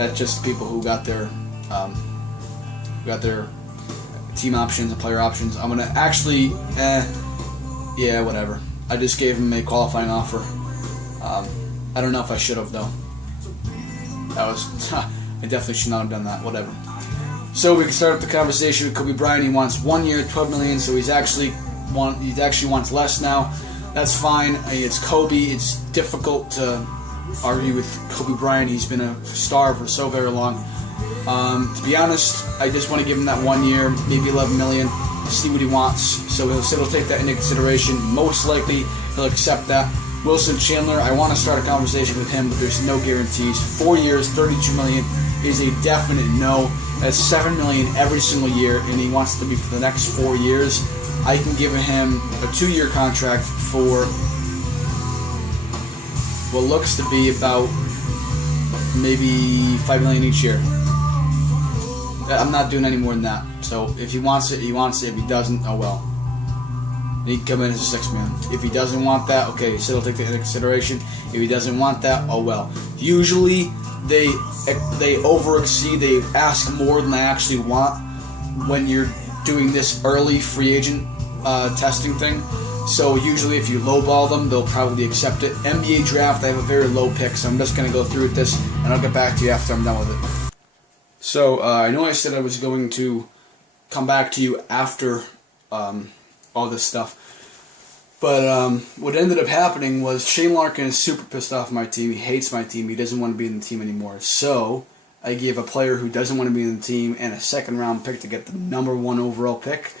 That's just people who got their team options and player options. I'm gonna actually, yeah, whatever. I just gave him a qualifying offer. I don't know if I should have though. That was, I definitely should not have done that. Whatever. So we can start up the conversation with Kobe Bryant. He wants 1 year, $12 million. So he actually wants less now. That's fine. I mean, it's Kobe. It's difficult to argue with Kobe Bryant. He's been a star for so very long. To be honest, I just want to give him that 1 year, maybe $11 million, see what he wants. So he'll take that into consideration. Most likely, he'll accept that. Wilson Chandler, I want to start a conversation with him, but there's no guarantees. 4 years, $32 million is a definite no. That's $7 million every single year, and he wants it to be for the next 4 years. I can give him a 2-year contract for what looks to be about maybe $5 million each year. I'm not doing any more than that. So if he wants it, he wants it. If he doesn't, oh well. He can come in as a $6 million. If he doesn't want that, okay, so he'll take that into consideration. If he doesn't want that, oh well. Usually they overexceed, they ask more than they actually want when you're doing this early free agent testing thing. So usually if you lowball them, they'll probably accept it. NBA draft, I have a very low pick, so I'm just going to go through with this, and I'll get back to you after I'm done with it. So I know I said I was going to come back to you after all this stuff, but what ended up happening was Shane Larkin is super pissed off my team. He hates my team. He doesn't want to be in the team anymore. So I gave a player who doesn't want to be in the team and a 2nd round pick to get the #1 overall pick.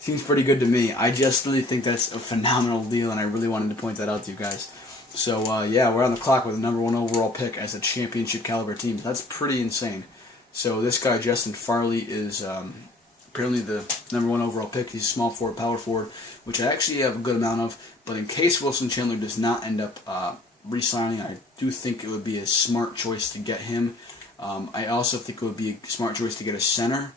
Seems pretty good to me. I just really think that's a phenomenal deal, and I really wanted to point that out to you guys. So yeah, we're on the clock with the #1 overall pick as a championship caliber team. That's pretty insane. So this guy, Justin Farley, is apparently the #1 overall pick. He's a small forward, power forward, which I actually have a good amount of. But in case Wilson Chandler does not end up re-signing, I do think it would be a smart choice to get him. I also think it would be a smart choice to get a center.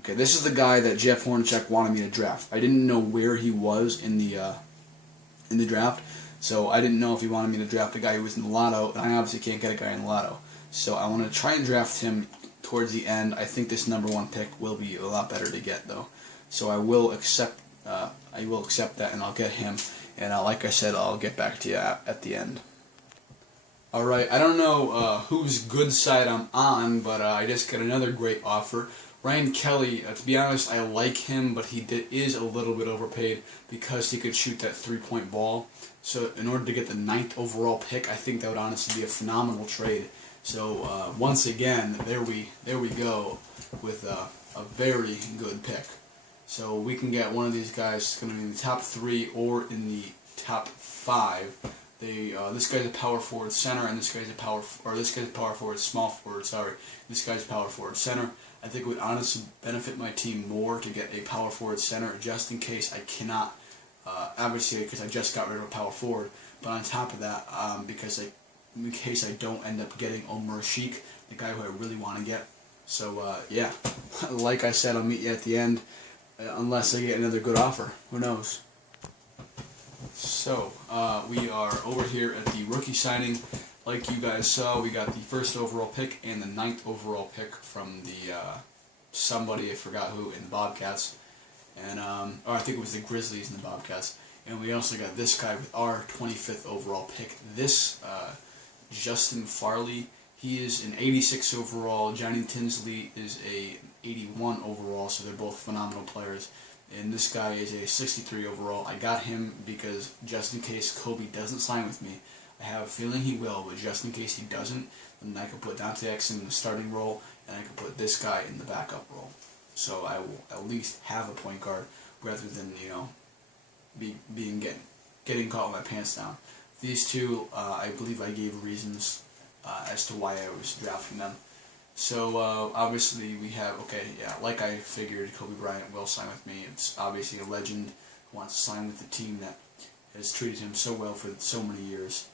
Okay, this is the guy that Jeff Hornacek wanted me to draft. I didn't know where he was in the draft. So I didn't know if he wanted me to draft a guy who was in the lotto, and I obviously can't get a guy in the lotto. So I want to try and draft him towards the end. I think this #1 pick will be a lot better to get, though. So I will accept that, and I'll get him. And like I said, I'll get back to you at the end. All right, I don't know whose good side I'm on, but I just got another great offer. Ryan Kelly, to be honest, I like him, but he is a little bit overpaid because he could shoot that 3-point ball. So in order to get the 9th overall pick, I think that would honestly be a phenomenal trade. So once again, there we go with a very good pick. So we can get one of these guys going to be in the top 3 or in the top 5. This guy's a power forward center, and this guy's a power forward small forward. Sorry, this guy's a power forward center. I think it would honestly benefit my team more to get a power forward center, just in case I cannot. Obviously, because I just got rid of a power forward, but on top of that, in case I don't end up getting Omar Sheik, the guy who I really want to get. So yeah, like I said, I'll meet you at the end, unless I get another good offer. Who knows? So we are over here at the rookie signing. Like you guys saw, we got the 1st overall pick and the 9th overall pick from the somebody, I forgot who, in the Bobcats. And or I think it was the Grizzlies and the Bobcats. And we also got this guy with our 25th overall pick. This Justin Farley, he is an 86 overall. Johnny Tinsley is a 81 overall, so they're both phenomenal players. And this guy is a 63 overall. I got him because just in case Kobe doesn't sign with me, I have a feeling he will, but just in case he doesn't, then I can put Dante Exum in the starting role, and I can put this guy in the backup role. So I will at least have a point guard rather than, getting caught with my pants down. These two, I believe I gave reasons as to why I was drafting them. So obviously we have, like I figured, Kobe Bryant will sign with me. It's obviously a legend who wants to sign with the team that has treated him so well for so many years.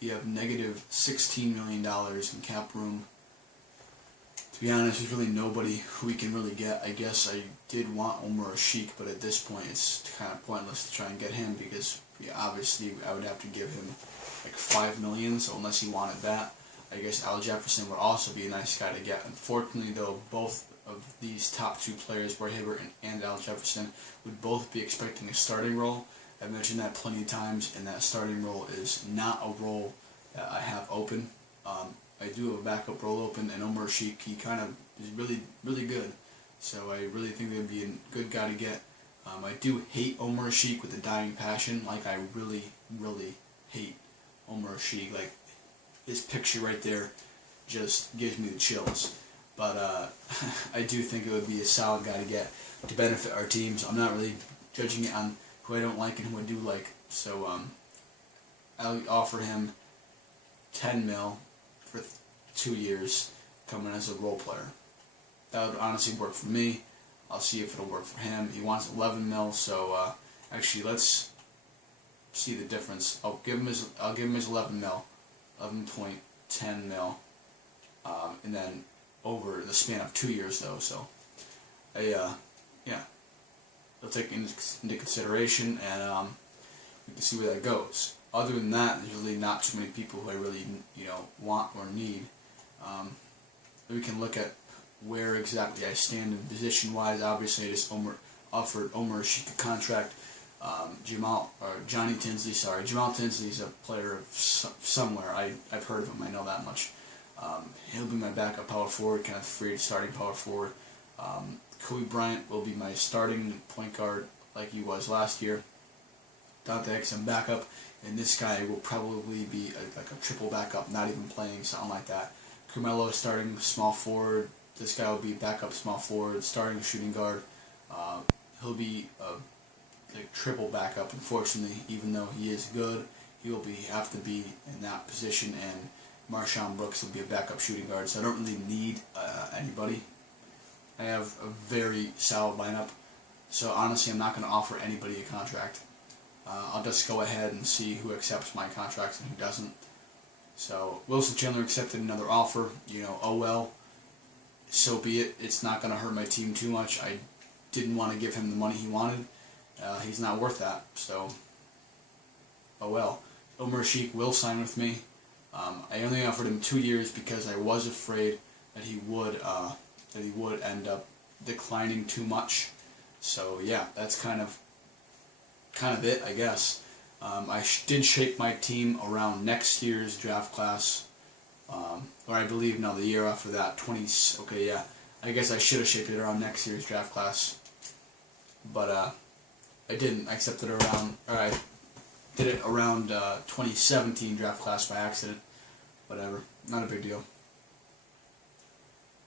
You have negative $16 million in cap room. To be honest, there's really nobody who we can really get. I guess I did want Omer Asik, but at this point it's kind of pointless to try and get him because obviously I would have to give him like $5 million. So unless he wanted that, I guess Al Jefferson would also be a nice guy to get. Unfortunately, though, both of these top two players, Roy Hibbert and Al Jefferson, would both be expecting a starting role. I've mentioned that plenty of times, and that starting role is not a role that I have open. I do have a backup role open, and Omer Asik, he kind of is really, really good. So I really think they'd be a good guy to get. I do hate Omer Asik with a dying passion. Like, I really, really hate Omer Asik. Like, this picture right there just gives me the chills. But I do think it would be a solid guy to get to benefit our teams. I'm not really judging it on who I don't like and who I do like. So I offered him $10 million for 2 years, coming as a role player. That would honestly work for me. I'll see if it'll work for him. He wants $11 million, so actually let's see the difference. I'll give him his $11 million, 11.10 mil, and then over the span of 2 years though. So, yeah, I'll take it into consideration, and we can see where that goes. Other than that, there's really not too many people who I really want or need. We can look at where exactly I stand in position-wise. Obviously, I just offered Omer Asik a contract. Johnny Tinsley, Jamal Tinsley is a player of somewhere. I've heard of him. I know that much. He'll be my backup power forward, kind of free starting power forward. Kobe Bryant will be my starting point guard like he was last year. Dante Exum backup, and this guy will probably be like a triple backup, not even playing, something like that. Carmelo starting small forward. This guy will be backup small forward, starting shooting guard. He'll be a triple backup, unfortunately. Even though he is good, he will have to be in that position, and Marshawn Brooks will be a backup shooting guard, so I don't really need anybody. I have a very solid lineup, so honestly I'm not going to offer anybody a contract. I'll just go ahead and see who accepts my contracts and who doesn't. So Wilson Chandler accepted another offer. Oh well, so be it. It's not going to hurt my team too much. I didn't want to give him the money he wanted. He's not worth that, so oh well. Omer Asik will sign with me. I only offered him 2 years because I was afraid that he would end up declining too much. So yeah, that's kind of it, I guess. I did shape my team around next year's draft class, or I believe the year after that, okay, yeah. I guess I should have shaped it around next year's draft class, but I didn't. I accepted it around, or I did it around 2017 draft class by accident. Whatever, not a big deal.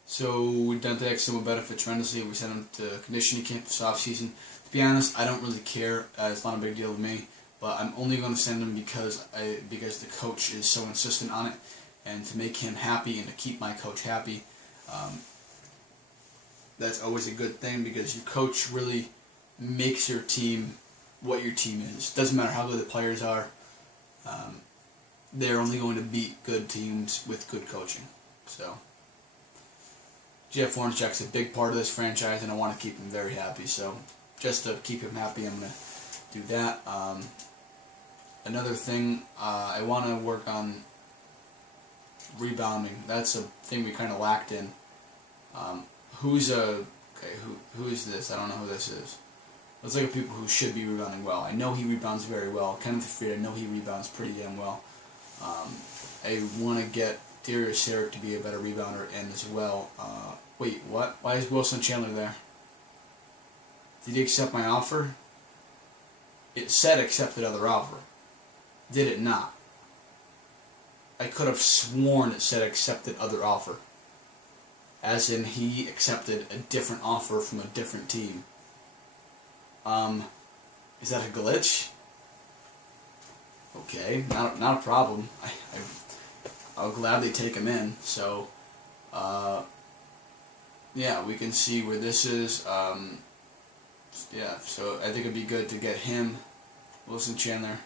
So Dante Exum will benefit tremendously. We sent him to conditioning camp this offseason. To be honest, I don't really care. It's not a big deal to me. But I'm only going to send him because the coach is so insistent on it, and to make him happy and to keep my coach happy. That's always a good thing because your coach really makes your team what your team is. Doesn't matter how good the players are. They're only going to beat good teams with good coaching. So Jeff Hornacek's a big part of this franchise, and I want to keep him very happy. So just to keep him happy, I'm going to do that. Another thing, I want to work on rebounding. That's a thing we kind of lacked in. Who is this? I don't know who this is. Let's look at people who should be rebounding well. I know he rebounds very well. Kenneth Faried, I know he rebounds pretty damn well. I want to get Darius Saric to be a better rebounder, and as well, wait, what? Why is Wilson Chandler there? Did he accept my offer? It said accepted other offer. Did it not? I could have sworn it said accepted other offer. As in he accepted a different offer from a different team. Is that a glitch? Okay, not a problem. I'll gladly take him in. So, yeah, we can see where this is. Yeah, so I think it'd be good to get him, Wilson Chandler,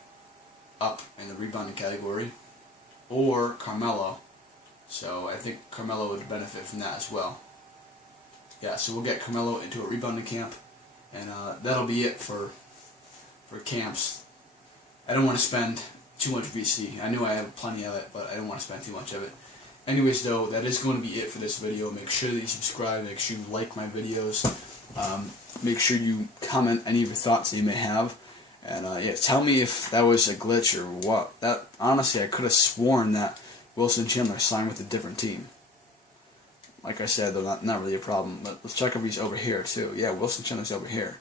up in the rebounding category, or Carmelo. So I think Carmelo would benefit from that as well. Yeah, so we'll get Carmelo into a rebounding camp, and that'll be it for camps. I don't want to spend too much VC. I knew I have plenty of it, but I don't want to spend too much of it. Anyways, though, that is going to be it for this video. Make sure that you subscribe. Make sure you like my videos. Make sure you comment any of your thoughts that you may have. And yeah, tell me if that was a glitch or what. That honestly, I could have sworn that Wilson Chandler signed with a different team. Like I said, though, not really a problem. But let's check if he's over here too. Yeah, Wilson Chandler's over here.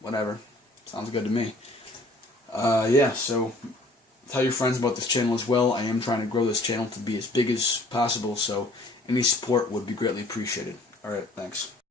Whatever. Sounds good to me. Yeah, so tell your friends about this channel as well. I am trying to grow this channel to be as big as possible, so any support would be greatly appreciated. Alright, thanks.